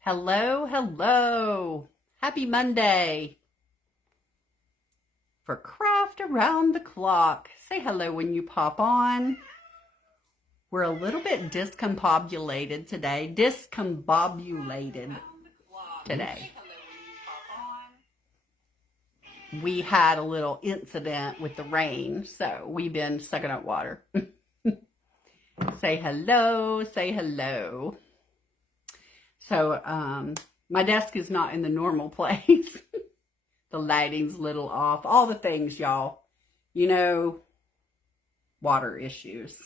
Hello, hello. Happy Monday for Craft Around the Clock. Say hello when you pop on. We're a little bit discombobulated today. We had a little incident with the rain, so we've been sucking up water. Say hello, say hello. So, my desk is not in the normal place. The lighting's a little off. All the things, y'all. You know, water issues.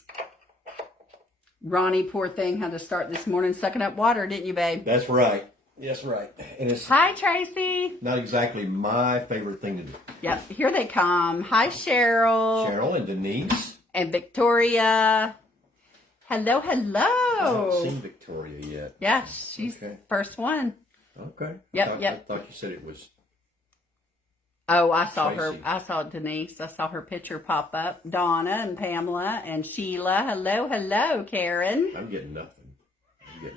Ronnie, poor thing, had to start this morning sucking up water, didn't you, babe? That's right. That's right. And it's Hi, Tracy. not exactly my favorite thing to do. Yep, here they come. Hi, Cheryl. Cheryl and Denise. And Victoria. Hello, hello. I haven't seen Victoria yet. Yeah, she's Okay. first one. Okay. Yep, I thought you said it was. Oh, I saw her. Tracy. I saw Denise. I saw her picture pop up. Donna and Pamela and Sheila. Hello, hello, Karen. I'm getting nothing.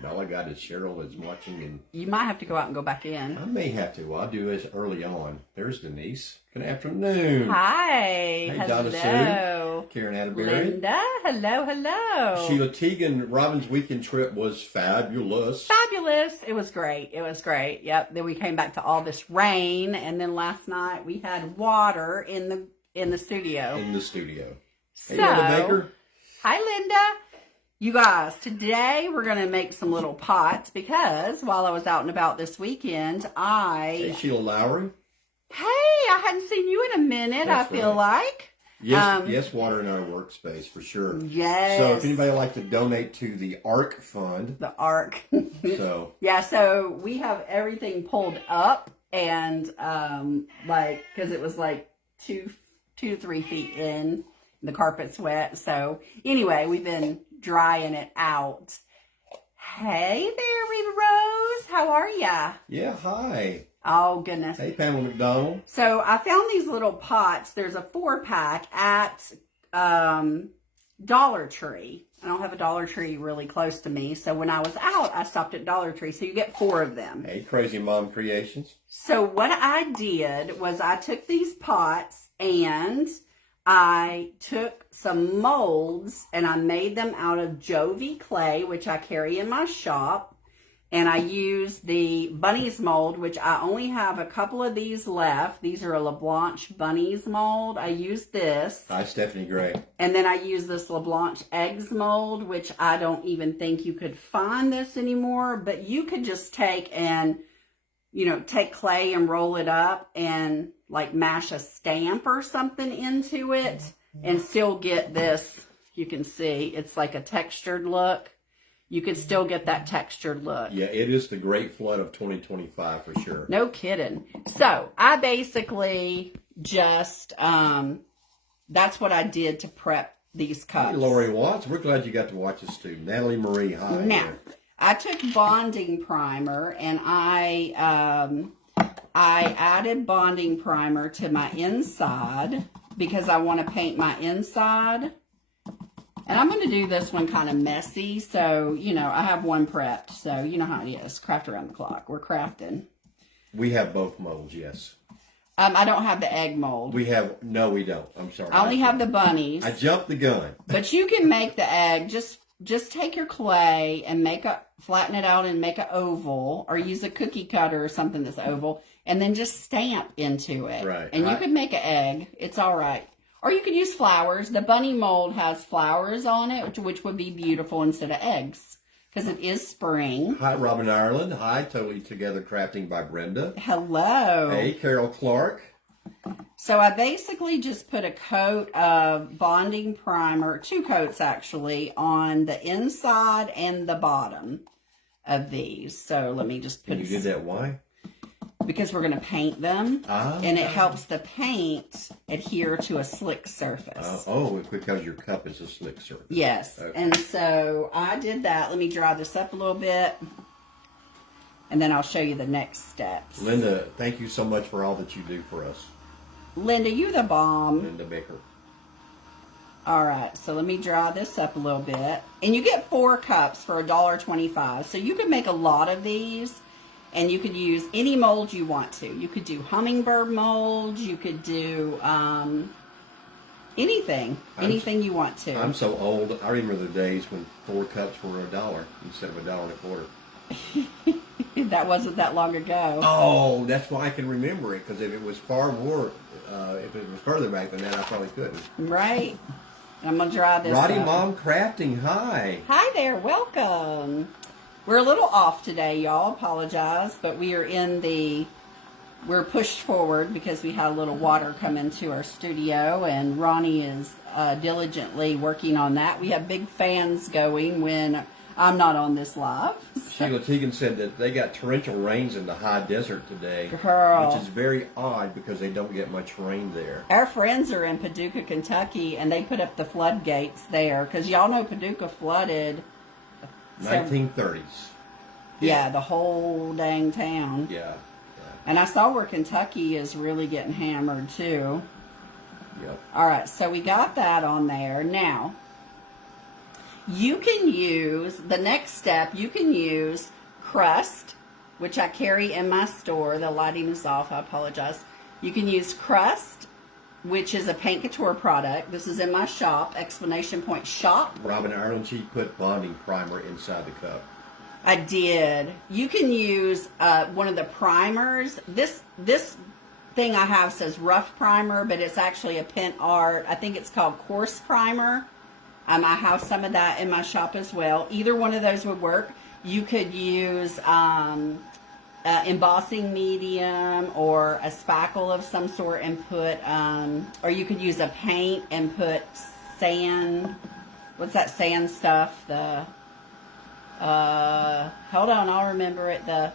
All I got is Cheryl is watching, and You might have to go out and go back in. I may have to. I'll do this early on. There's Denise. Good afternoon. Hi. Hey, Donna hello. Karen Atterbury. Linda. Hello, hello. Sheila Teagan. Robin's weekend trip was fabulous. Fabulous. It was great. It was great. Yep. Then we came back to all this rain, and then last night we had water in the studio. In the studio. So, Hey, Linda Baker. hi, Linda. You guys, today we're going to make some little pots because while I was out and about this weekend, Hey, Sheila Lowry. I hadn't seen you in a minute, That's I feel right. like. Yes, water in our workspace for sure. Yes. So if anybody would like to donate to the ARC Fund, The arc. so Yeah, so we have everything pulled up and because it was like 2 to 3 feet in, the carpet's wet. So anyway, we've been drying it out. Hey there, Reba Rose. How are ya? yeah, hi. Oh, goodness. Hey, Pamela McDonald. So I found these little pots. There's a 4-pack at Dollar Tree. I don't have a Dollar Tree really close to me. So when I was out, I stopped at Dollar Tree. So you get 4 of them. Hey, Crazy Mom Creations. So what I did was I took these pots and I took some molds and I made them out of Jovi clay, which I carry in my shop. And I used the Bunnies mold, which I only have a couple of these left. These are a LeBlanc Bunnies mold. I used this. Hi, Stephanie Gray. And then I used this LeBlanc Eggs mold, which I don't even think you could find this anymore. But you could just take clay and roll it up and like mash a stamp or something into it and still get this. You can see it's like a textured look. You could still get that textured look. Yeah, it is the great flood of 2025 for sure. No kidding. So I basically just, that's what I did to prep these cups. Hey, Lori Watts. We're glad you got to watch us too. Natalie Marie, hi. Now, there. I took bonding primer and I added bonding primer to my inside because I want to paint my inside. And I'm going to do this one kind of messy. So, I have one prepped. So, you know how it is. Craft around the clock. We're crafting. We have both molds, yes. I don't have the egg mold. We don't. I'm sorry. I only have the bunnies. I jumped the gun. But you can make the egg. Just take your clay and flatten it out and make an oval, or use a cookie cutter or something that's oval, and then just stamp into it. Right. And you could make an egg. It's all right. Or you could use flowers. The bunny mold has flowers on it, which would be beautiful instead of eggs, because it is spring. Hi, Robin Ireland. Hi, Totally Together Crafting by Brenda. Hello. Hey, Carol Clark. So I basically just put a coat of bonding primer, 2 coats actually, on the inside and the bottom of these. So let me just put And you did that why? Because we're going to paint them, Ah. and it helps the paint adhere to a slick surface. Because your cup is a slick surface. Yes, Okay. and so I did that. Let me dry this up a little bit, and then I'll show you the next steps. Linda, thank you so much for all that you do for us. Linda, you the bomb. Linda Baker. All right, so let me dry this up a little bit. And you get 4 cups for $1.25. So you could make a lot of these. And you could use any mold you want to. You could do hummingbird molds. You could do anything you want to. I'm so old. I remember the days when 4 cups were $1 instead of $1.25. That wasn't that long ago. Oh, that's why I can remember it. Because if it was far more, if it was further back than that, I probably couldn't. Right. I'm gonna dry this. Roddy up. Mom Crafting. Hi. Hi there. Welcome. We're a little off today, y'all. Apologize, but we're pushed forward because we had a little water come into our studio, and Ronnie is diligently working on that. We have big fans going when I'm not on this live. Sheila Teagan said that they got torrential rains in the high desert today, Girl. which is very odd because they don't get much rain there. Our friends are in Paducah, Kentucky, and they put up the floodgates there because y'all know Paducah flooded. 1930s. Yeah, the whole dang town. Yeah. And I saw where Kentucky is really getting hammered too. Yep. All right, so we got that on there. Now, you can use, the next step, you can use Crust, which I carry in my store. The lighting is off, I apologize. You can use Crust, which is a Paint Couture product. This is in my shop, exclamation point shop. Robin Ireland, she put bonding primer inside the cup. I did. You can use one of the primers. This thing I have says rough primer, but it's actually a Pent Art. I think it's called coarse primer. I have some of that in my shop as well. Either one of those would work. You could use embossing medium or a spackle of some sort and put, or you could use a paint and put sand. What's that sand stuff? Hold on, I'll remember it. The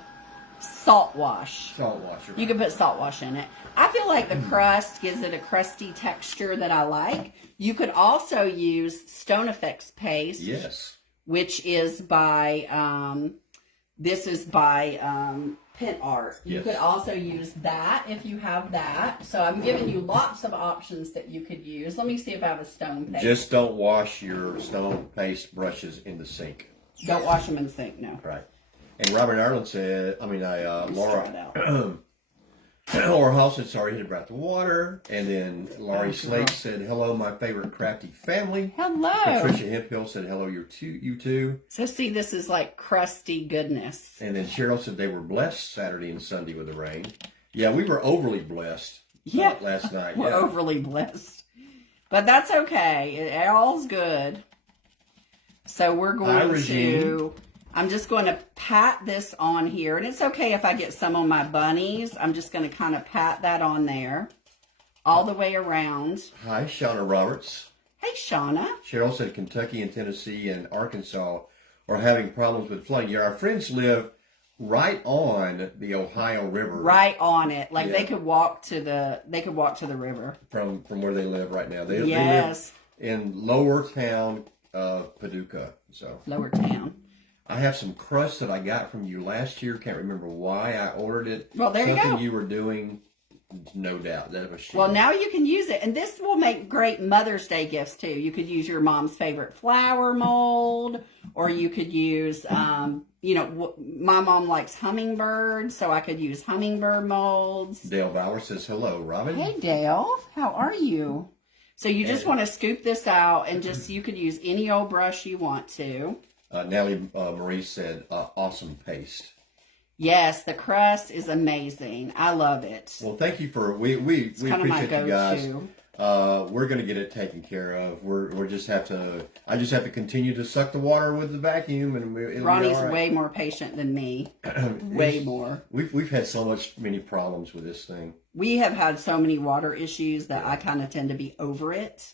salt wash. Salt washer. You can put salt wash in it. I feel like the crust gives it a crusty texture that I like. You could also use Stone Effects paste. Yes. Which is by, this is by Pent Art. You Yes. could also use that if you have that. So I'm giving you lots of options that you could use. Let me see if I have a stone paste. Just don't wash your stone paste brushes in the sink. Don't wash them in the sink, no. Right. And Robert Ireland said, Let's try it Laura, out. Laura Hall said, sorry, hit about the water. And then Laurie Oh, Slate girl. said, hello, my favorite crafty family. Hello. Patricia Hemphill said, hello, you too. So see, this is like crusty goodness. And then Cheryl said they were blessed Saturday and Sunday with the rain. Yeah, we were overly blessed last night. We're Yeah. overly blessed. But that's okay. It all's good. So we're going to, I'm just going to pat this on here. And it's okay if I get some on my bunnies. I'm just going to kind of pat that on there all the way around. Hi, Shauna Roberts. Hey, Shauna. Cheryl said Kentucky and Tennessee and Arkansas are having problems with flooding. Yeah, our friends live right on the Ohio River. Right on it. Like Yeah. they could walk to the river. From where they live right now. They live Yes. in Lower Town, Paducah. So Lower Town. I have some crust that I got from you last year. Can't remember why I ordered it. Well, there you go. Something you were doing, no doubt. That was Well, now you can use it. And this will make great Mother's Day gifts, too. You could use your mom's favorite flower mold, or you could use, my mom likes hummingbirds, so I could use hummingbird molds. Dale Bauer says, hello, Robin. Hey, Dale. How are you? So you just want to scoop this out, and you could use any old brush you want to. Natalie Marie said, awesome paste. Yes, the crust is amazing. I love it. Well, thank you for, we Kind of my appreciate you guys. go-to. We're going to get it taken care of. I just have to continue to suck the water with the vacuum, and it'll be Ronnie's all right. way more patient than me. Way more. We've had so many problems with this thing. We have had so many water issues that I kind of tend to be over it.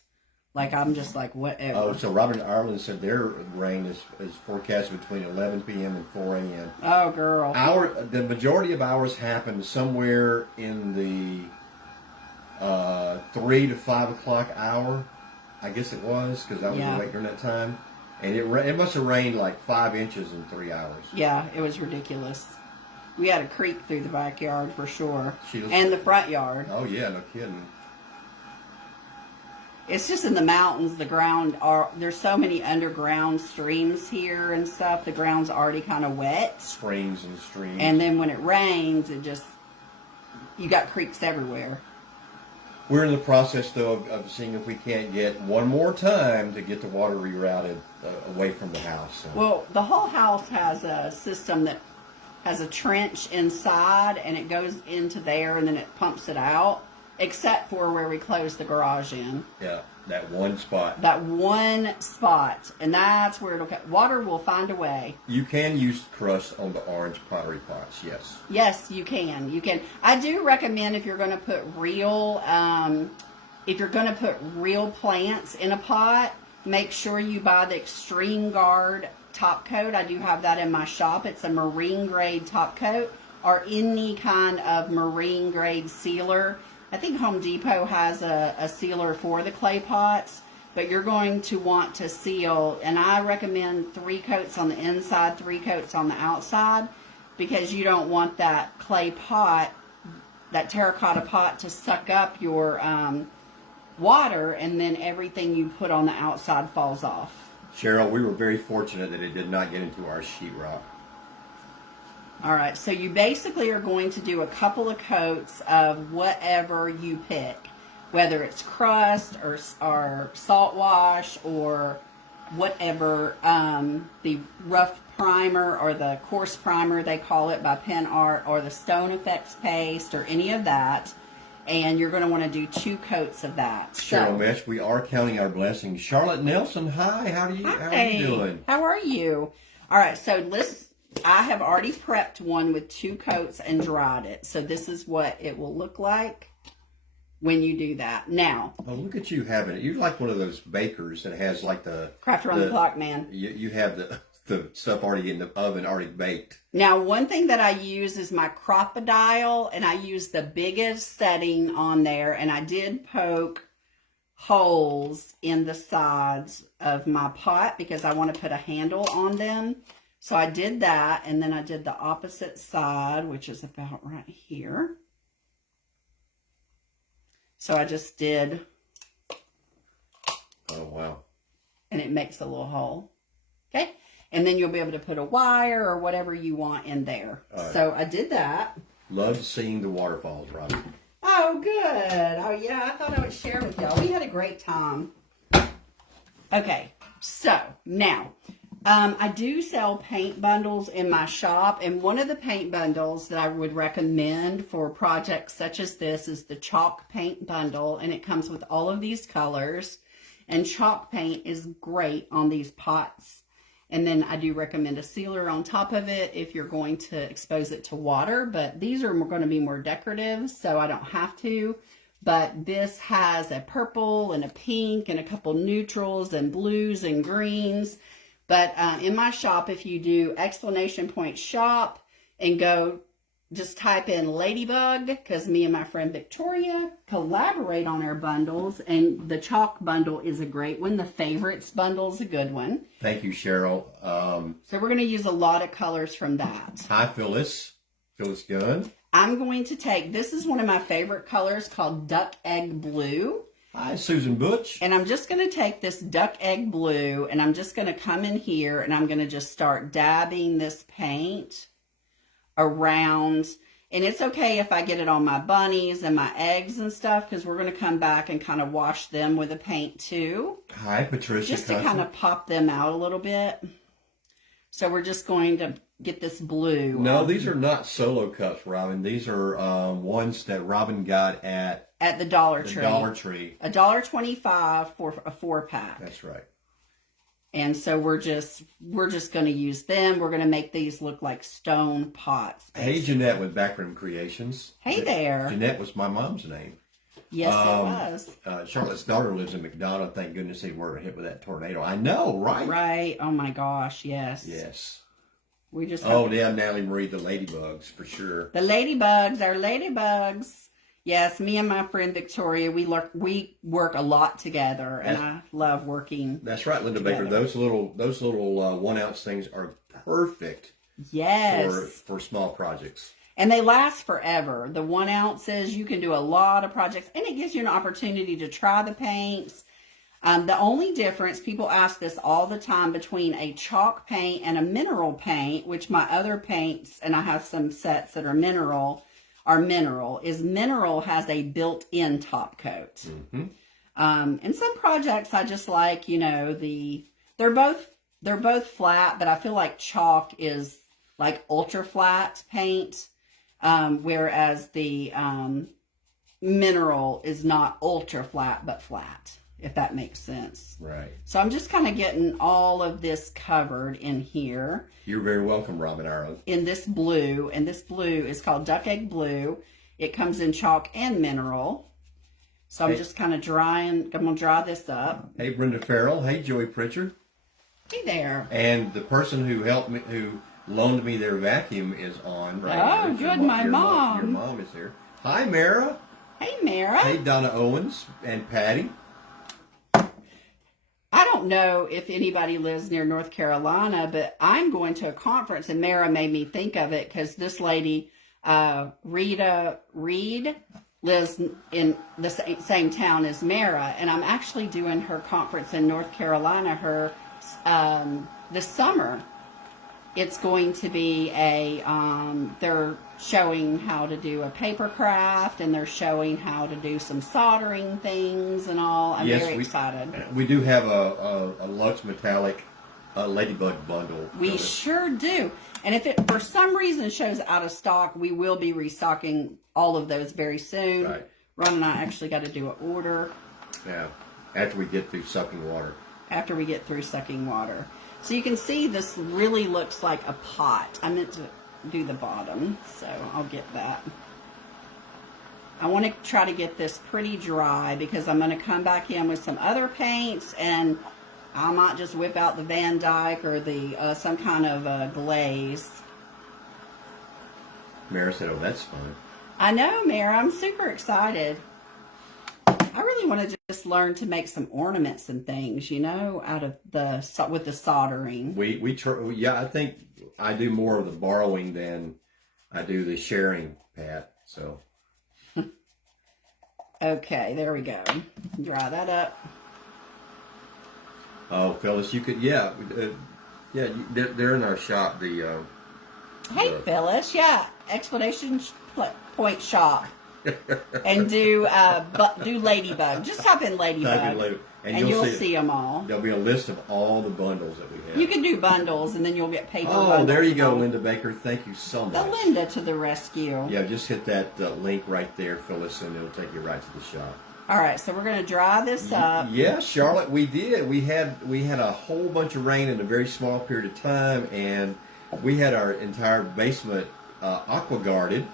Like, I'm just like, whatever. Oh, so Robin Ireland said their rain is forecasted between 11 p.m. and 4 a.m. Oh, girl. The majority of ours happened somewhere in the 3 to 5 o'clock hour. I guess it was, because I was awake during that time. And it must have rained like 5 inches in 3 hours. Yeah, it was ridiculous. We had a creek through the backyard for sure. She was- And the front yard. Oh, yeah, no kidding. it's just in the mountains. There's so many underground streams here and stuff. The ground's already kind of wet. Springs and streams. And then when it rains, you got creeks everywhere. We're in the process, though, of seeing if we can't get one more time to get the water rerouted away from the house. So. Well, the whole house has a system that has a trench inside, and it goes into there, and then it pumps it out, except for where we close the garage in. Yeah, that one spot. That one spot, and that's where water will find a way. You can use crust on the orange pottery pots, yes. Yes, you can. You can. I do recommend if you're going to put real plants in a pot, make sure you buy the Extreme Guard top coat. I do have that in my shop. It's a marine grade top coat, or any kind of marine grade sealer. I think Home Depot has a sealer for the clay pots, but you're going to want to seal, and I recommend 3 coats on the inside, 3 coats on the outside, because you don't want that clay pot, that terracotta pot, to suck up your water, and then everything you put on the outside falls off. Cheryl, we were very fortunate that it did not get into our sheetrock. All right, so you basically are going to do a couple of coats of whatever you pick, whether it's crust or salt wash or whatever, the rough primer or the coarse primer, they call it, by Pen Art, or the Stone Effects paste, or any of that. And you're going to want to do 2 coats of that. Cheryl Mesh, we are counting our blessings. Charlotte Nelson, hi. How are you doing? How are you? All right, so I have already prepped one with 2 coats and dried it. So this is what it will look like when you do that. Now. Oh, look at you having it. You're like one of those bakers that has like the... Craft around the clock, man. You have the stuff already in the oven, already baked. Now, one thing that I use is my Crop-A-Dial, and I use the biggest setting on there, and I did poke holes in the sides of my pot because I want to put a handle on them. So I did that, and then I did the opposite side, which is about right here. So I just did. Oh, wow. And it makes a little hole. Okay? And then you'll be able to put a wire or whatever you want in there. Right. So I did that. Love seeing the waterfalls, Robin. Oh, good. Oh, yeah, I thought I would share with y'all. We had a great time. Okay, so now, I do sell paint bundles in my shop, and one of the paint bundles that I would recommend for projects such as this is the chalk paint bundle, and it comes with all of these colors, and chalk paint is great on these pots. And then I do recommend a sealer on top of it if you're going to expose it to water, but these are going to be more decorative, so I don't have to. But this has a purple and a pink and a couple neutrals and blues and greens. But in my shop, if you do !shop and go, just type in Ladybug, because me and my friend Victoria collaborate on our bundles, and the chalk bundle is a great one. The favorites bundle is a good one. Thank you, Cheryl. So we're going to use a lot of colors from that. Hi, Phyllis. Phyllis Gunn. I'm going to take, this is one of my favorite colors called Duck Egg Blue. Hi, Susan Butch. And I'm just going to take this Duck Egg Blue, and I'm just going to come in here, and I'm going to just start dabbing this paint around. And it's okay if I get it on my bunnies and my eggs and stuff, because we're going to come back and kind of wash them with the paint too. Hi, Patricia. Just to kind of pop them out a little bit. So we're just going to get this blue. No, these are not solo cups, Robin. These are ones that Robin got at the Dollar Tree. Dollar Tree. $1.25 for a 4-pack. That's right. And so we're just going to use them. We're going to make these look like stone pots. Basically. Hey, Jeanette with Backroom Creations. Hey there. Jeanette was my mom's name. Yes, it was. Charlotte's daughter lives in McDonough. Thank goodness they weren't hit with that tornado. I know, right? Right. Oh my gosh. Yes. Yes. We just. Yeah, Natalie Marie, the ladybugs for sure. The ladybugs, our ladybugs. Yes, me and my friend Victoria, we work a lot together, and I love working. That's right, Linda together. Baker. Those little 1 ounce things are perfect. Yes. For small projects. And they last forever. The 1 ounces, you can do a lot of projects, and it gives you an opportunity to try the paints The only difference, people ask this all the time, between a chalk paint and a mineral paint, which my other paints, and I have some sets that are mineral, is mineral has a built-in top coat. Mm-hmm. And some projects I just like, they're both flat, but I feel like chalk is like ultra flat paint, whereas the mineral is not ultra flat, but flat, if that makes sense. Right. So I'm just kind of getting all of this covered in here. You're very welcome, Robin Arrow. In this blue, and this blue is called Duck Egg Blue. It comes in chalk and mineral. So I'm just kind of I'm going to dry this up. Hey, Brenda Farrell. Hey, Joey Pritchard. Hey there. And the person who loaned me their vacuum is on right Oh, here. good, my mom. Your mom is here. Hi, Mara. Hey, Mara. Hey, Donna Owens and Patty. I don't know if anybody lives near North Carolina, but I'm going to a conference, and Mara made me think of it because this lady, Rita Reed, lives in the same town as Mara, and I'm actually doing her conference in North Carolina this summer. It's going to be they're showing how to do a paper craft, and they're showing how to do some soldering things and all. I'm very excited. We do have a Lux Metallic Ladybug bundle. We sure do. And if it for some reason shows out of stock, we will be restocking all of those very soon. Right. Ron and I actually got to do an order. Yeah, after we get through sucking water. After we get through sucking water. So you can see this really looks like a pot. I meant to do the bottom, so I'll get that. I want to try to get this pretty dry because I'm going to come back in with some other paints, and I might just whip out the Van Dyke or the some kind of glaze. Mara said, "Oh, that's fun." I know, Mara. I'm super excited. I really want to just learn to make some ornaments and things, out of with the soldering. We try. Yeah, I think I do more of the borrowing than I do the sharing, Pat. So. Okay, there we go. Dry that up. Oh, Phyllis, you could, they're in our shop. Hey, Phyllis, exclamation point shop, and do Ladybug. Just type in Ladybug, and you'll see them all. There'll be a list of all the bundles that we have. You can do bundles, and then you'll get paper. Oh, there you go, Linda Baker. Thank you so much. The Linda to the rescue. Yeah, just hit that link right there, Phyllis, and it'll take you right to the shop. All right, so we're going to dry this up. Yeah, Charlotte, we did. We had a whole bunch of rain in a very small period of time, and we had our entire basement aqua guarded,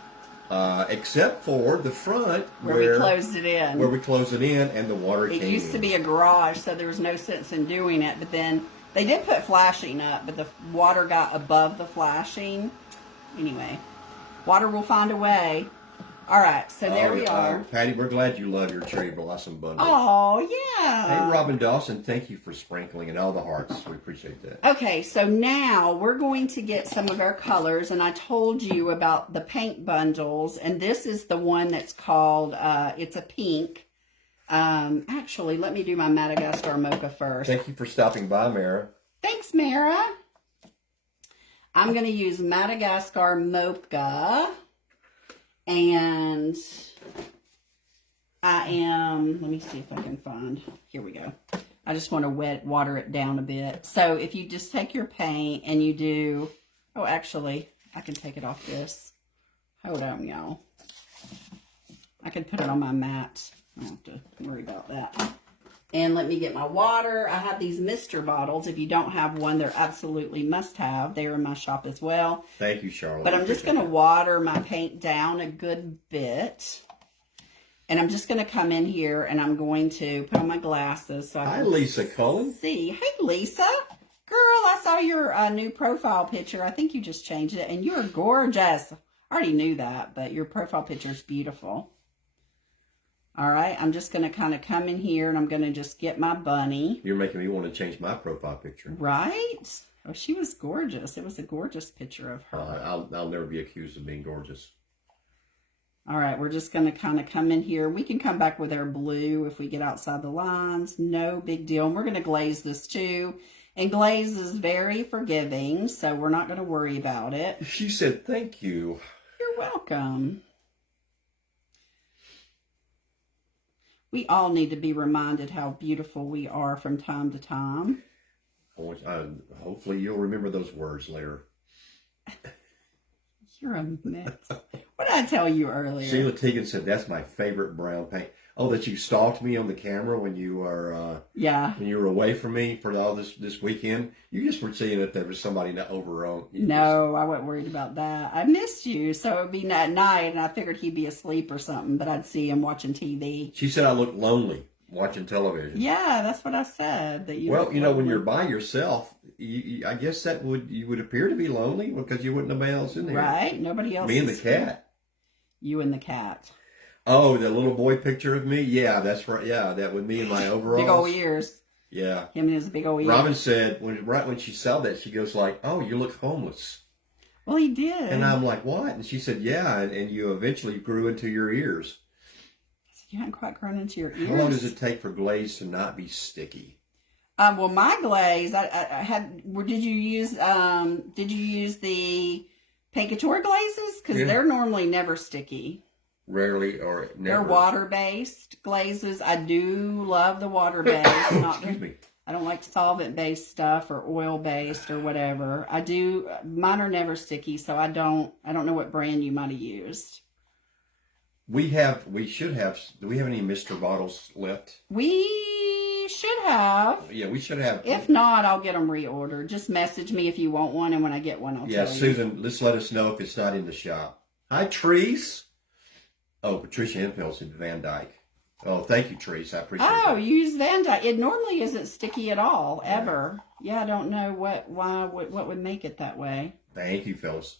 except for the front where we closed it in. Where we closed it in, and the water came in. It used to be a garage, so there was no sense in doing it. But then they did put flashing up, but the water got above the flashing. Anyway, water will find a way. All right, so there we are. Patty, we're glad you love your cherry blossom bundle. Oh, yeah. Hey, Robin Dawson, thank you for sprinkling and all the hearts. We appreciate that. Okay, so now we're going to get some of our colors, and I told you about the paint bundles, and this is the one that's called, it's a pink. Actually, let me do my Madagascar Mocha first. Thank you for stopping by, Mara. Thanks, Mara. I'm going to use Madagascar Mocha. And let me see if I can find, here we go. I just want to water it down a bit. So if you just take your paint and you do, oh, actually, I can take it off this. Hold on, y'all. I can put it on my mat. I don't have to worry about that. And let me get my water. I have these Mister bottles. If you don't have one, they're absolutely must have. They're in my shop as well. Thank you, Charlotte. But I'm just going to water my paint down a good bit. And I'm just going to come in here and I'm going to put on my glasses. So Hi, Lisa Cullen. See. Hey, Lisa. Girl, I saw your new profile picture. I think you just changed it. And you're gorgeous. I already knew that, but your profile picture is beautiful. All right, I'm just going to kind of come in here, and I'm going to just get my bunny. You're making me want to change my profile picture. Right? Oh, she was gorgeous. It was a gorgeous picture of her. I'll never be accused of being gorgeous. All right, we're just going to kind of come in here. We can come back with our blue if we get outside the lines. No big deal. And we're going to glaze this too. And glaze is very forgiving, so we're not going to worry about it. She said, thank you. You're welcome. We all need to be reminded how beautiful we are from time to time. Hopefully you'll remember those words later. You're a mess. What did I tell you earlier? Sheila Teagan said, that's my favorite brown paint. Oh, that you stalked me on the camera when you were when you were away from me for all this weekend. You just were seeing if there was somebody not over on. No, I wasn't worried about that. I missed you, so it'd be at night, and I figured he'd be asleep or something, but I'd see him watching TV. She said I looked lonely watching television. Yeah, that's what I said. That you. Well, you know, when you're by yourself, I guess that you would appear to be lonely because you wouldn't have nobody else in there. Right, nobody else. Me and the cat. You and the cat. Oh, the little boy picture of me? Yeah, that's right. Yeah, that with me and my overalls. Big old ears. Yeah. Him and his big old ears. Robin said, right when she saw that, she goes like, oh, you look homeless. Well, he did. And I'm like, what? And she said, yeah, and you eventually grew into your ears. You hadn't quite grown into your ears. How long does it take for glaze to not be sticky? Well, my glaze, I had. Did you use the Picator glazes? Because they're normally never sticky. Rarely or never. They're water-based glazes. I do love the water-based. Excuse me. I don't like solvent-based stuff or oil-based or whatever. I do. Mine are never sticky, so I don't know what brand you might have used. We should have. Do we have any Mr. bottles left? We should have. Yeah, we should have. If not, I'll get them reordered. Just message me if you want one, and when I get one, I'll tell you. Susan, let's let us know if it's not in the shop. Hi, Treese. Oh, Patricia Impels in Van Dyke. Oh, thank you, Treese. I appreciate it. Oh, you use Van Dyke. It normally isn't sticky at all, ever. Yeah, I don't know what would make it that way. Thank you, fellas.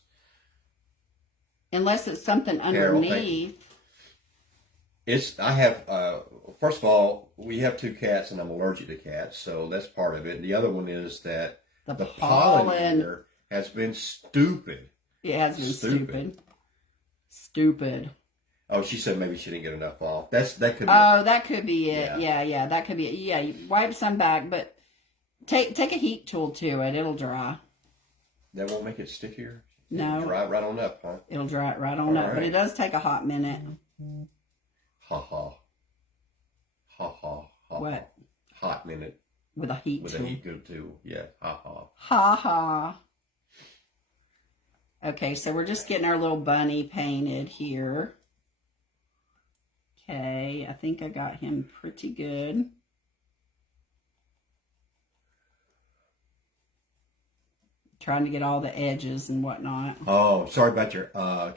Unless it's something underneath. I have, first of all, we have 2 cats and I'm allergic to cats, so that's part of it. The other one is that the pollen here has been stupid. It has been stupid. Oh, she said maybe she didn't get enough off. That could be that could be it. Yeah, that could be it. Yeah, you wipe some back, but take a heat tool to it. It'll dry. That won't make it stickier? No. It'll dry right on up, huh? It'll dry it right on up, but it does take a hot minute. Ha ha. Ha ha ha. What? Hot minute. With a heat tool. With a heat tool, yeah. Ha ha. Ha ha. Okay, so we're just getting our little bunny painted here. Okay, I think I got him pretty good. Trying to get all the edges and whatnot. Oh, sorry about your,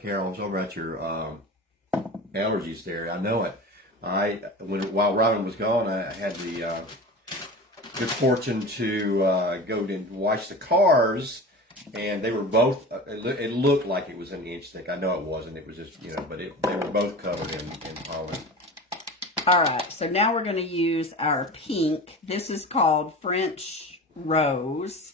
Carol, sorry about your allergies there. I know it. While Robin was gone, I had the good fortune to go and watch the cars, and they were both, it looked like it was an inch thick. I know it wasn't. It was just, but they were both covered in pollen. All right, so now we're going to use our pink. This is called French Rose.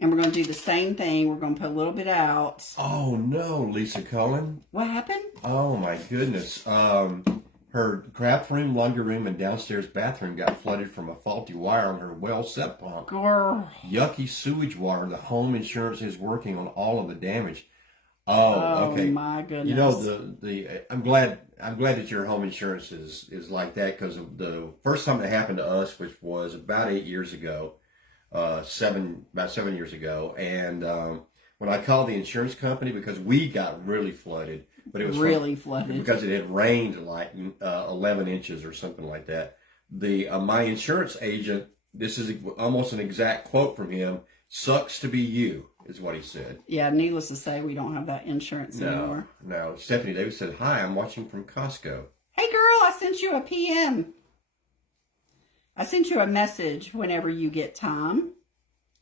And we're going to do the same thing. We're going to put a little bit out. Oh, no, Lisa Cullen. What happened? Oh, my goodness. Her craft room, laundry room, and downstairs bathroom got flooded from a faulty wire on her well set pump. Girl. Yucky sewage water. The home insurance is working on all of the damage. Oh, okay. Oh, my goodness. I'm glad that your home insurance is like that, because the first time it happened to us, which was about 8 years ago, about 7 years ago, and when I called the insurance company, because we got really flooded, but it was really flooded because it had rained like 11 inches or something like that. My insurance agent, this is almost an exact quote from him: "Sucks to be you," is what he said. Yeah, needless to say, we don't have that insurance anymore. No. Stephanie Davis said, "Hi, I'm watching from Costco." Hey, girl, I sent you a PM. I sent you a message whenever you get time.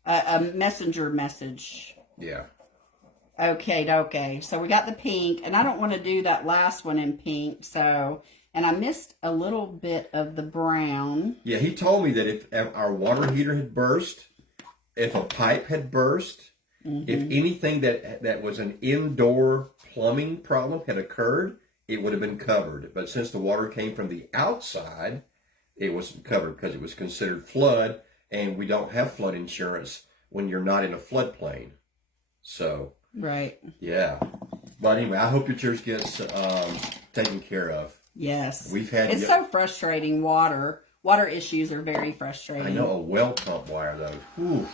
A messenger message. Yeah. Okay. So we got the pink, and I don't want to do that last one in pink, and I missed a little bit of the brown. Yeah, he told me that if our water heater had burst, if a pipe had burst, If anything that was an indoor plumbing problem had occurred, it would have been covered. But since the water came from the outside, it wasn't covered because it was considered flood, and we don't have flood insurance when you're not in a floodplain. So, right. Yeah. But anyway, I hope your church gets taken care of. Yes. It's so frustrating. Water issues are very frustrating. I know, a well pump wire though. Oof.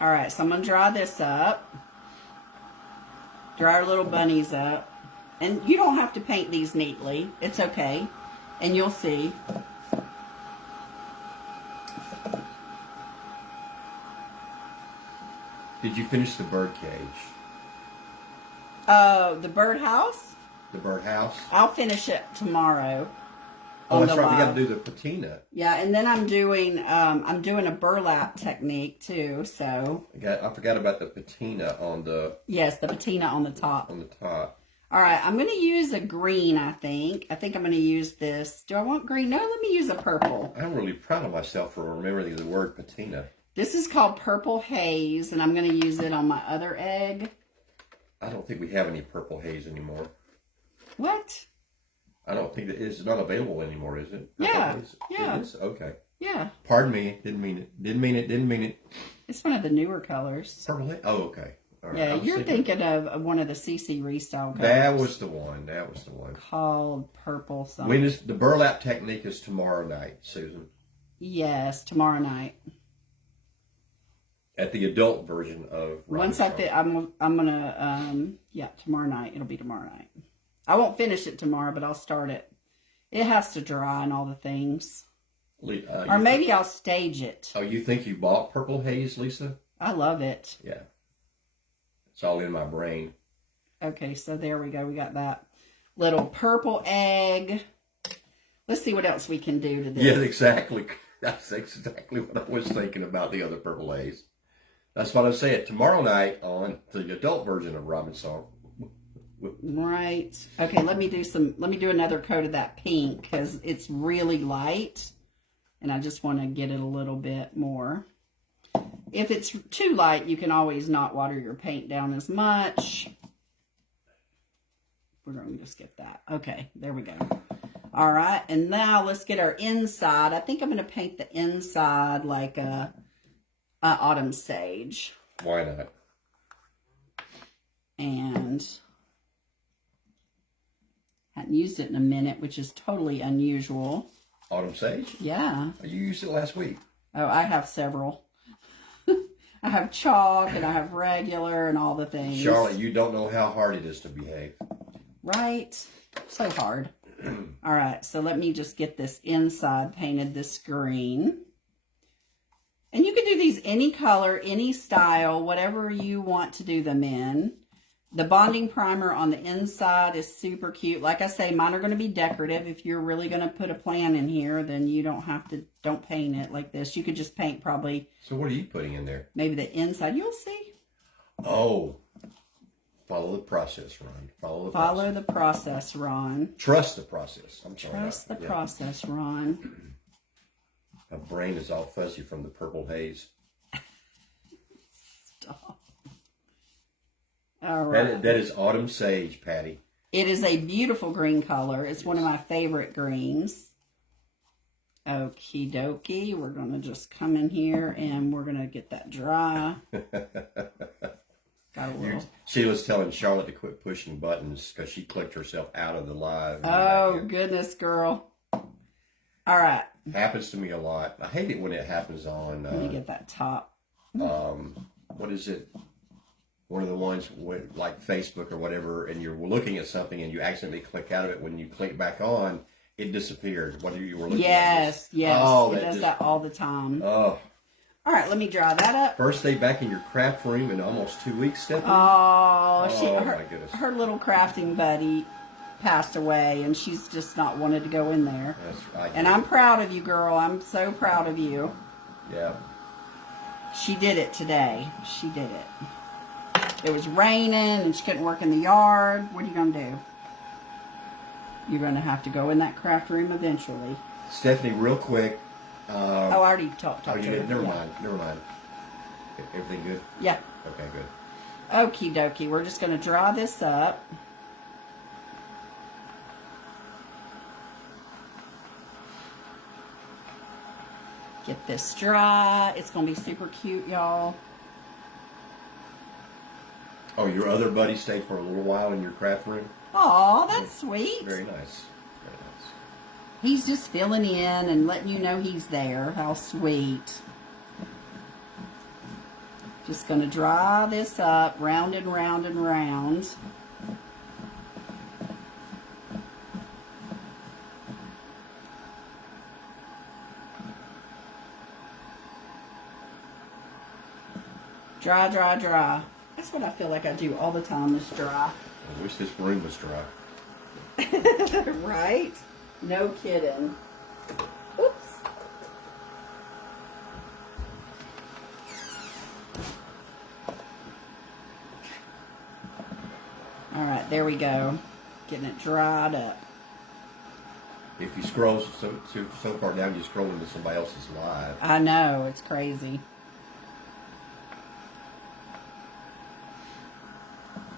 All right, so I'm going to dry this up. Dry our little bunnies up. And you don't have to paint these neatly. It's okay. And you'll see. Did you finish the bird cage? The birdhouse? The birdhouse? I'll finish it tomorrow. Oh, that's right. We got to do the patina. Yeah, and then I'm doing a burlap technique too. So I forgot about the patina on the. Yes, the patina on the top. On the top. All right, I'm going to use a green. I think I'm going to use this. Do I want green? No, let me use a purple. I'm really proud of myself for remembering the word patina. This is called Purple Haze, and I'm going to use it on my other egg. I don't think we have any purple haze anymore. What? I don't think it's not available anymore, is it? Yeah. Yeah. It is? Okay. Yeah. Pardon me. Didn't mean it. It's one of the newer colors. Purple haze? Oh, okay. All right. Yeah, you're thinking of one of the CC Restyle colors. That was the one. Called Purple something. When is the burlap technique is tomorrow night, Susan? Yes, tomorrow night. At the adult version of Once I'm gonna tomorrow night. It'll be tomorrow night. I won't finish it tomorrow, but I'll start it. It has to dry and all the things. Or maybe I'll stage it. Oh, you think you bought Purple Haze, Lisa? I love it. Yeah. It's all in my brain. Okay, so there we go. We got that little purple egg. Let's see what else we can do to this. Yeah, exactly. That's exactly what I was thinking about the other Purple Haze. That's what I'm saying. Tomorrow night on the adult version of Robin Song. Right. Okay, let me do another coat of that pink because it's really light and I just want to get it a little bit more. If it's too light, you can always not water your paint down as much. We're going to just get that. Okay, there we go. All right, and now let's get our inside. I think I'm going to paint the inside like a autumn sage. Why not? And hadn't used it in a minute, which is totally unusual. Autumn sage? Yeah. You used it last week. Oh, I have several. I have chalk and I have regular and all the things. Charlotte, you don't know how hard it is to behave. Right? So hard. All right, so let me just get this inside painted this green. And you can do these any color, any style, whatever you want to do them in. The bonding primer on the inside is super cute. Like I say, mine are going to be decorative. If you're really going to put a plan in here, then you don't paint it like this. You could just paint probably. So what are you putting in there? Maybe the inside. You'll see. Oh. Follow the process, Ron. Follow the process, Ron. Trust the process. Trust the process, Ron. My brain is all fuzzy from the purple haze. Stop. All right. That is autumn sage, Patty. It is a beautiful green color. It's one of my favorite greens. Okie dokie. We're going to just come in here and we're going to get that dry. Got a little. Sheila's telling Charlotte to quit pushing buttons because she clicked herself out of the live. Oh, goodness, girl. All right. Happens to me a lot. I hate it when it happens on... Let me get that top. What is it? One of the ones with, like Facebook or whatever, and you're looking at something and you accidentally click out of it. When you click back on, it disappeared. What you were looking at. Yes. Oh, it does that all the time. Oh. All right, let me dry that up. First day back in your craft room in almost 2 weeks, Stephanie. Oh, my goodness. Her little crafting buddy passed away, and she's just not wanted to go in there. That's right. And I'm proud of you, girl. I'm so proud of you. Yeah. She did it today. She did it. It was raining, and she couldn't work in the yard. What are you going to do? You're going to have to go in that craft room eventually. Stephanie, real quick. I already talked to her. Never mind. Everything good? Yeah. Okay, good. Okie dokie. We're just going to dry this up. Get this dry. It's going to be super cute, y'all. Oh, your other buddy stayed for a little while in your craft room? Aw, that's sweet. Very nice. Very nice. He's just filling in and letting you know he's there. How sweet. Just going to dry this up, round and round and round. Dry, dry, dry. That's what I feel like I do all the time, is dry. I wish this room was dry. Right? No kidding. Oops. All right, there we go. Getting it dried up. If you scroll so far down, you scroll into somebody else's live. I know, it's crazy.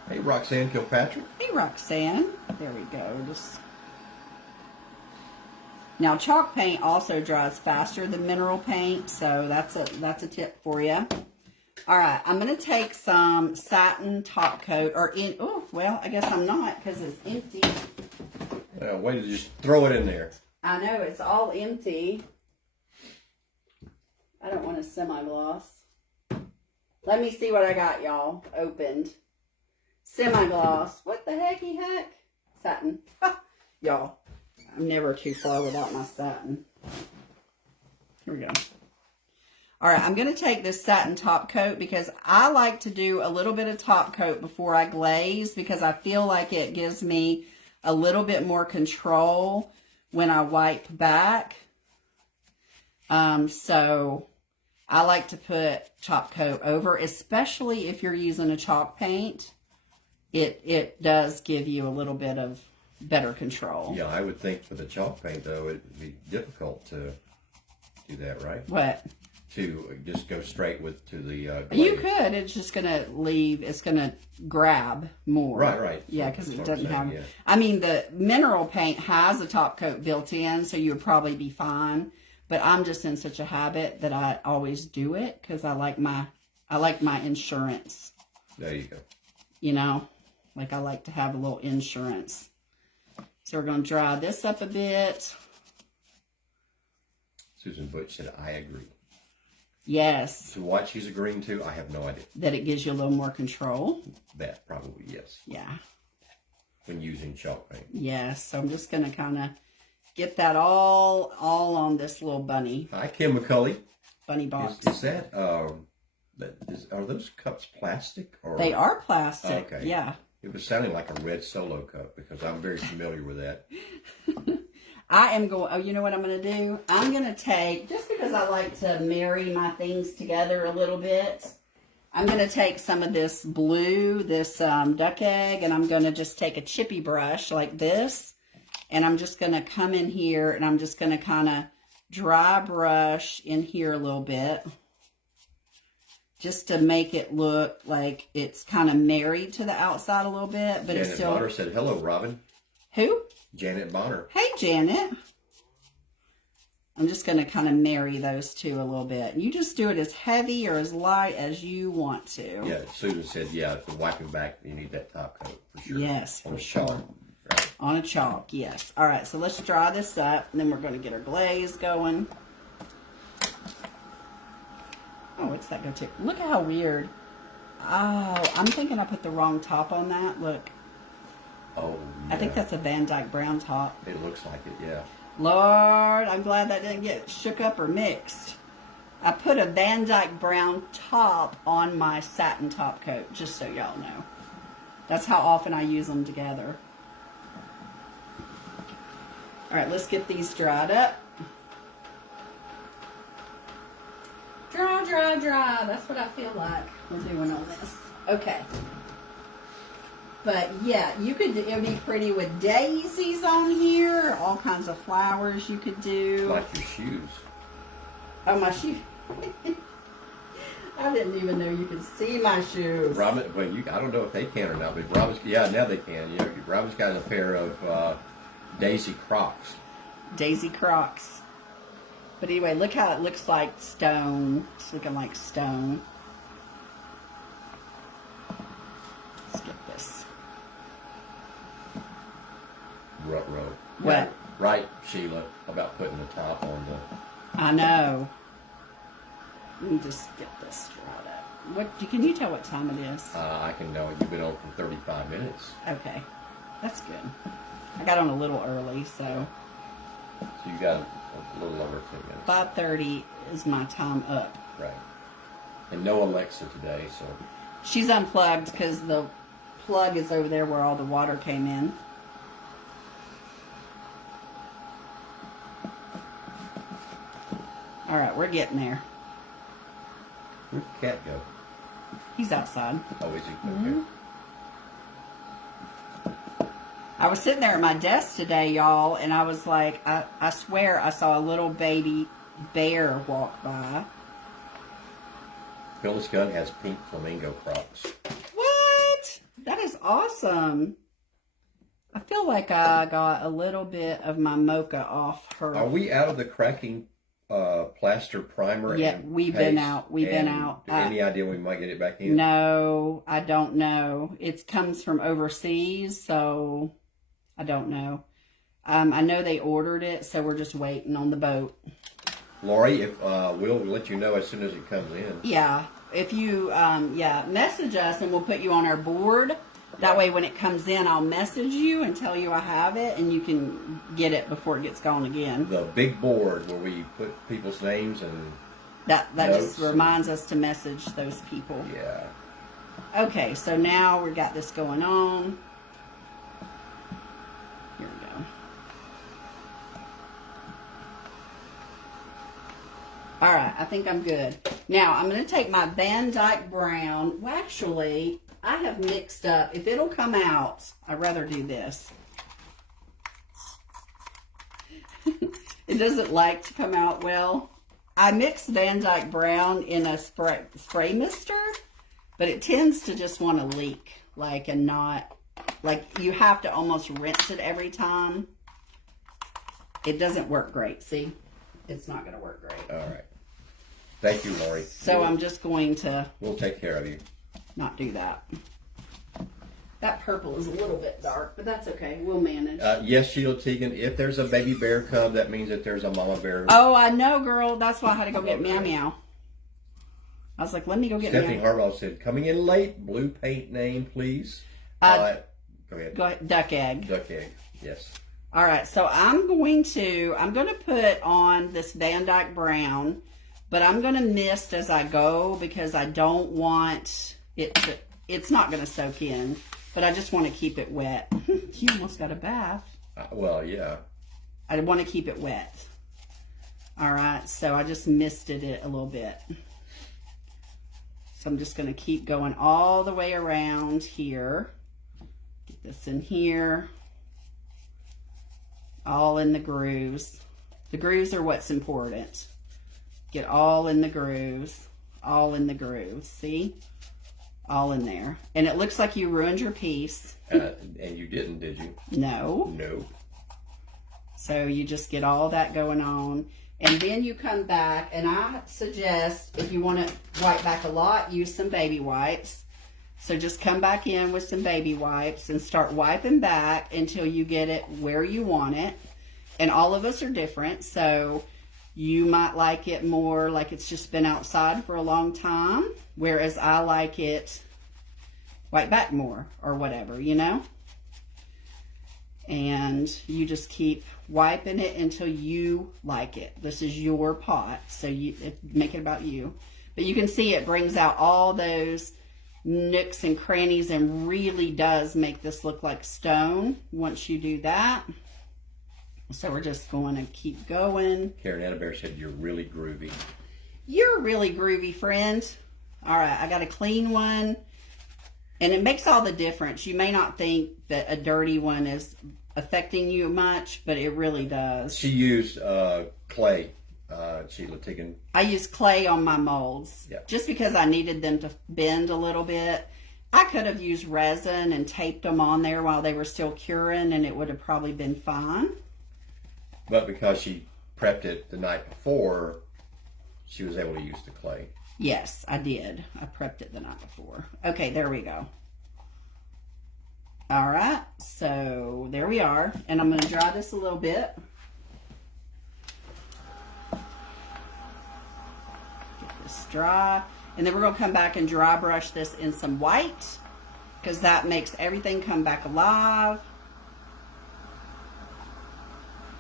Hey, Roxanne Kilpatrick. Hey, Roxanne. There we go. Just now, chalk paint also dries faster than mineral paint, so that's a tip for you. All right, I'm gonna take some satin top coat, oh well, I guess I'm not because it's empty. Way to just throw it in there. I know it's all empty. I don't want a semi-gloss. Let me see what I got, y'all. Opened. Semi-gloss. What the hecky heck? Satin. Y'all, I'm never too far without my satin. Here we go. All right, I'm going to take this satin top coat because I like to do a little bit of top coat before I glaze because I feel like it gives me a little bit more control when I wipe back. So I like to put top coat over, especially if you're using a chalk paint. It does give you a little bit of better control. Yeah, I would think for the chalk paint, though, it'd be difficult to do that, right? What? To just go straight to the glaze. You could. It's just going to leave. It's going to grab more. Right. Yeah, because it That's what I'm doesn't saying, have. yeah. I mean, the mineral paint has a top coat built in, so you would probably be fine. But I'm just in such a habit that I always do it because I like my insurance. There you go. You know, like I like to have a little insurance. So we're going to dry this up a bit. Susan Butch said, I agree. Yes. To what she's agreeing to, I have no idea. That it gives you a little more control. That probably, yes. Yeah. When using chalk paint. Yes. So I'm just going to kind of get that all on this little bunny. Hi, Kim McCulley. Bunny box. Is that, are those cups plastic? Or? They are plastic. Okay. Yeah. It was sounding like a red Solo cup because I'm very familiar with that. I am going, oh, you know what I'm going to do? I'm going to take, just because I like to marry my things together a little bit, I'm going to take some of this blue, this duck egg, and I'm going to just take a chippy brush like this, and I'm just going to come in here, and I'm just going to kind of dry brush in here a little bit, just to make it look like it's kind of married to the outside a little bit, but Janet it's still... Bonner said, hello, Robin. Who? Janet Bonner. Hey, Janet. I'm just going to kind of marry those two a little bit. You just do it as heavy or as light as you want to. Yeah, Susan said, yeah, for wiping back, you need that top coat for sure. Yes, On for the chalk. sure. Right. On a chalk, yes. All right, so let's dry this up, and then we're going to get our glaze going. Oh, what's that go to? Look how weird. Oh, I'm thinking I put the wrong top on that. Look. Oh, yeah. I think that's a Van Dyke brown top. It looks like it, yeah. Lord, I'm glad that didn't get shook up or mixed. I put a Van Dyke brown top on my satin top coat, just so y'all know. That's how often I use them together. All right, let's get these dried up. Dry, dry, dry. That's what I feel like we're doing on this. Okay. But yeah, you could, it would be pretty with daisies on here, all kinds of flowers you could do. Like your shoes. Oh, my shoe. I didn't even know you could see my shoes. Robin, well, I don't know if they can or not, but Robin's, yeah, now they can. You know, Robin's got a pair of Daisy Crocs. Daisy Crocs. But anyway, look how it looks like stone. It's looking like stone. Let's get this. Row. What? Right, Sheila, about putting the top on the... I know. Let me just get this right up. Can you tell what time it is? I can know you've been on for 35 minutes. Okay. That's good. I got on a little early, so... So you got a little over 10 minutes. 5:30 is my time up. Right. And no Alexa today, so... She's unplugged because the plug is over there where all the water came in. All right, we're getting there. Where'd the cat go? He's outside. Oh, is he? Mm-hmm. Okay. I was sitting there at my desk today, y'all, and I was like, I swear I saw a little baby bear walk by. Phyllis Gunn has pink flamingo Crocs. What? That is awesome. I feel like I got a little bit of my mocha off her. Are we out of the cracking plaster primer? Yeah, and we've paste? been out. We've been And out. Any idea we might get it back in? No, I don't know. It comes from overseas, so I don't know. I know they ordered it, so we're just waiting on the boat. Lori, if we'll let you know as soon as it comes in. Yeah, if you message us and we'll put you on our board. That way, when it comes in, I'll message you and tell you I have it, and you can get it before it gets gone again. The big board where we put people's names and That just notes reminds us to message those people. yeah. Okay, so now we got this going on. Here we go. All right, I think I'm good. Now, I'm going to take my Van Dyke Brown. Well, actually, I have mixed up. If it'll come out, I'd rather do this. It doesn't like to come out well. I mixed Van Dyke Brown in a spray mister, but it tends to just want to leak, and not, you have to almost rinse it every time. It doesn't work great, see? It's not going to work great. All right. Thank you, Lori. So I'm just going to We'll take care of you. not do that. That purple is a little bit dark, but that's okay. We'll manage. Yes, Sheila Teagan, if there's a baby bear cub, that means that there's a mama bear. Oh, I know, girl. That's why I had to go get Okay. Meow Meow. I was like, let me go get Stephanie Meow. Harbaugh said, coming in late, blue paint name, please. Go ahead. Go ahead. Duck egg. Duck egg, yes. All right, so I'm going to put on this Van Dyke Brown, but I'm going to mist as I go because I don't want it to, it's not going to soak in, but I just want to keep it wet. You almost got a bath. Well, yeah. I want to keep it wet. All right, so I just misted it a little bit. So I'm just going to keep going all the way around here. Get this in here. All in the grooves. The grooves are what's important. Get all in the grooves. All in the grooves. See? All in there. And it looks like you ruined your piece. And you didn't, did you? No. No. So you just get all that going on. And then you come back, and I suggest if you want to wipe back a lot, use some baby wipes. So just come back in with some baby wipes and start wiping back until you get it where you want it. And all of us are different, so you might like it more like it's just been outside for a long time, whereas I like it wiped back more or whatever, you know? And you just keep wiping it until you like it. This is your pot, so make it about you. But you can see it brings out all those nooks and crannies and really does make this look like stone once you do that. So we're just going to keep going. Karen Annabelle said you're really groovy. You're a really groovy friend. All right, I got a clean one. And it makes all the difference. You may not think that a dirty one is affecting you much, but it really does. She used clay Sheila Tiggin. I used clay on my molds Yep. just because I needed them to bend a little bit. I could have used resin and taped them on there while they were still curing, and it would have probably been fine. But because she prepped it the night before, she was able to use the clay. Yes, I did. I prepped it the night before. Okay, there we go. All right, so there we are. And I'm going to dry this a little bit. Get this dry. And then we're going to come back and dry brush this in some white, because that makes everything come back alive.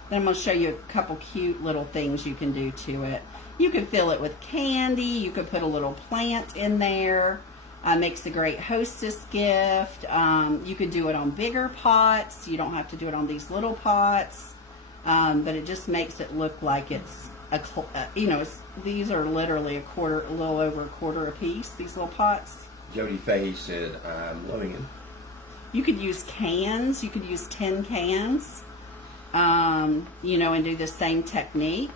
Then I'm going to show you a couple cute little things you can do to it. You could fill it with candy. You could put a little plant in there. Makes a great hostess gift. You could do it on bigger pots. You don't have to do it on these little pots. But it just makes it look like it's these are literally a little over a quarter a piece, these little pots. Jody Fahey said, I'm loving it. You could use cans. You could use tin cans, and do the same technique.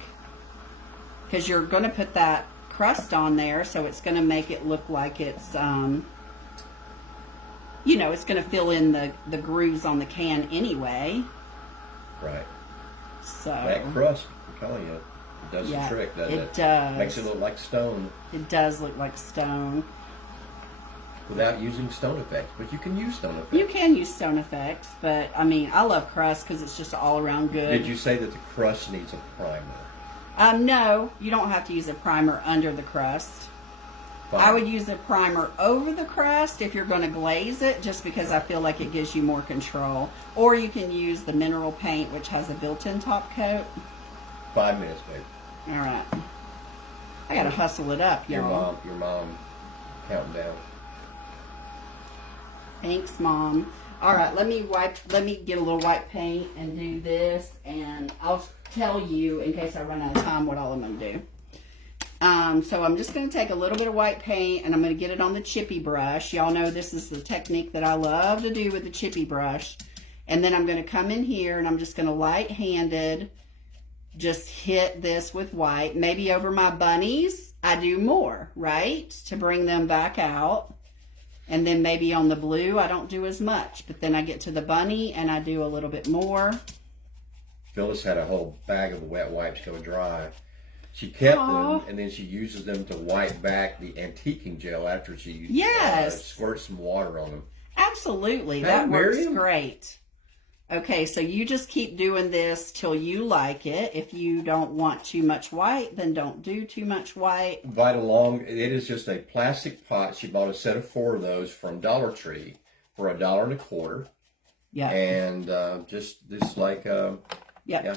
Because you're going to put that crust on there, so it's going to make it look like it's, it's going to fill in the grooves on the can anyway. Right. So that crust, I'm telling you, it does the trick, doesn't it? It does. Makes it look like stone. It does look like stone. Without using stone effects, but you can use stone effects. You can use stone effects, but I mean, I love crust because it's just all around good. Did you say that the crust needs a primer? No, you don't have to use a primer under the crust. Fine. I would use a primer over the crust if you're going to glaze it, just because I feel like it gives you more control. Or you can use the mineral paint, which has a built-in top coat. 5 minutes, babe. All right. I got to hustle it up, y'all. Your mom counting down. Thanks, Mom. All right, let me get a little white paint and do this, and I'll tell you, in case I run out of time, what all I'm going to do. So I'm just going to take a little bit of white paint, and I'm going to get it on the chippy brush. Y'all know this is the technique that I love to do with the chippy brush. And then I'm going to come in here, and I'm just going to light-handed just hit this with white. Maybe over my bunnies, I do more, right, to bring them back out. And then maybe on the blue, I don't do as much. But then I get to the bunny, and I do a little bit more. Phyllis had a whole bag of wet wipes go dry. She kept them, and then she uses them to wipe back the antiquing gel after she squirts some water on them. Absolutely. Hey, that works Miriam? great. Okay, so you just keep doing this till you like it. If you don't want too much white, then don't do too much white. Vitalong, it is just a plastic pot. She bought a set of 4 of those from Dollar Tree for $1.25. Yeah. And just like, yeah.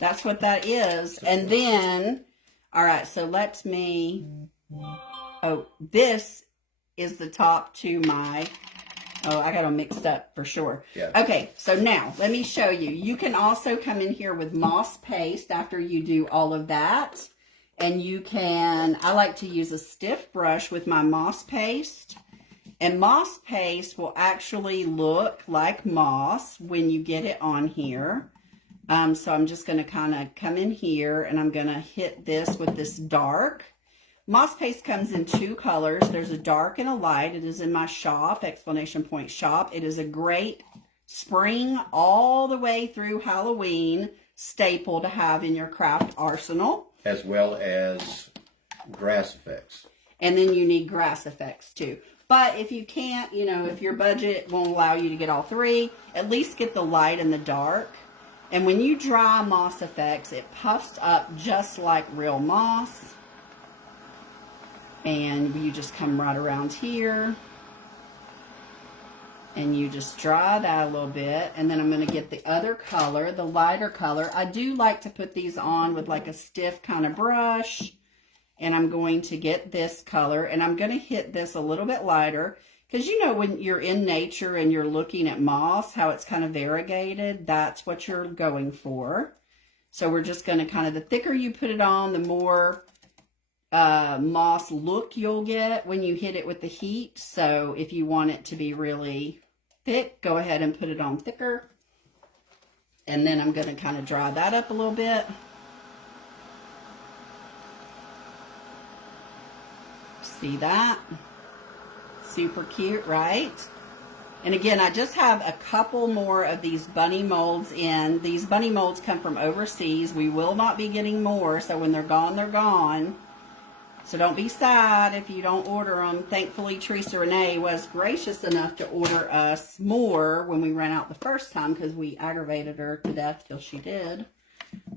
That's what that is. And then, all right, so let me, this is the top to my, I got them mixed up for sure. Yeah. Okay, so now let me show you. You can also come in here with moss paste after you do all of that. And you can, I like to use a stiff brush with my moss paste. And moss paste will actually look like moss when you get it on here. So I'm just going to kind of come in here, and I'm going to hit this with this dark. Moss paste comes in 2 colors. There's a dark and a light. It is in my shop, Explanation Point shop. It is a great spring all the way through Halloween staple to have in your craft arsenal. as well as grass effects. And then you need grass effects too. But if you can't, if your budget won't allow you to get all 3, at least get the light and the dark. And when you dry moss effects, it puffs up just like real moss. And you just come right around here. And you just dry that a little bit. And then I'm going to get the other color, the lighter color. I do like to put these on with like a stiff kind of brush. And I'm going to get this color. And I'm going to hit this a little bit lighter. Because when you're in nature and you're looking at moss, how it's kind of variegated, that's what you're going for. So we're just going to kind of, the thicker you put it on, the more moss look you'll get when you hit it with the heat. So if you want it to be really thick, go ahead and put it on thicker. And then I'm going to kind of dry that up a little bit. See that? Super cute, right? And again, I just have a couple more of these bunny molds in. These bunny molds come from overseas. We will not be getting more, so when they're gone, they're gone. So don't be sad if you don't order them. Thankfully, Teresa Renee was gracious enough to order us more when we ran out the first time because we aggravated her to death till she did.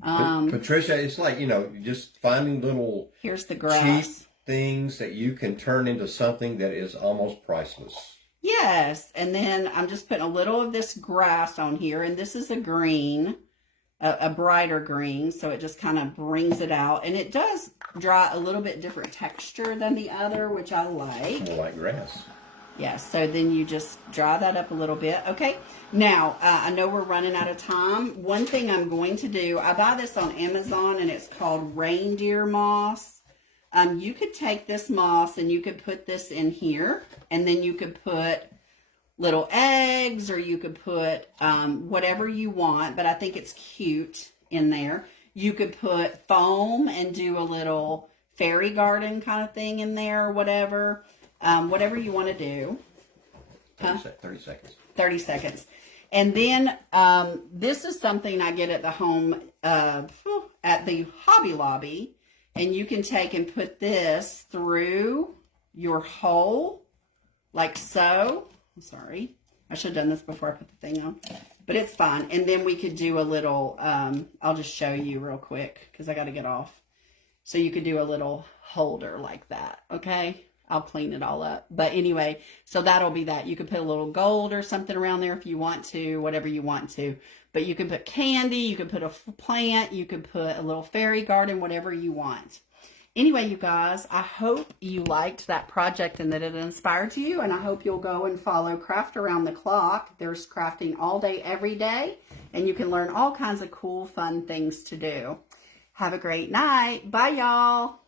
Patricia, it's like, just finding little Here's the cheap grass. things that you can turn into something that is almost priceless. Yes, and then I'm just putting a little of this grass on here, and this is a green, a brighter green, so it just kind of brings it out, and it does draw a little bit different texture than the other, which I like. More like grass. Yeah, so then you just dry that up a little bit. Okay, now, I know we're running out of time. One thing I'm going to do, I buy this on Amazon, and it's called reindeer moss. You could take this moss and you could put this in here, and then you could put little eggs, or you could put whatever you want, but I think it's cute in there. You could put foam and do a little fairy garden kind of thing in there, or whatever. Whatever you want to do. 30 seconds. 30 seconds. And then this is something I get at the home, at the Hobby Lobby. And you can take and put this through your hole, like so. I'm sorry. I should have done this before I put the thing on. But it's fine. And then we could do a little, I'll just show you real quick because I got to get off. So you could do a little holder like that, okay? I'll clean it all up. But anyway, so that'll be that. You could put a little gold or something around there if you want to, whatever you want to. But you can put candy, you could put a plant, you could put a little fairy garden, whatever you want. Anyway, you guys, I hope you liked that project and that it inspired you. And I hope you'll go and follow Craft Around the Clock. There's crafting all day, every day. And you can learn all kinds of cool, fun things to do. Have a great night. Bye, y'all.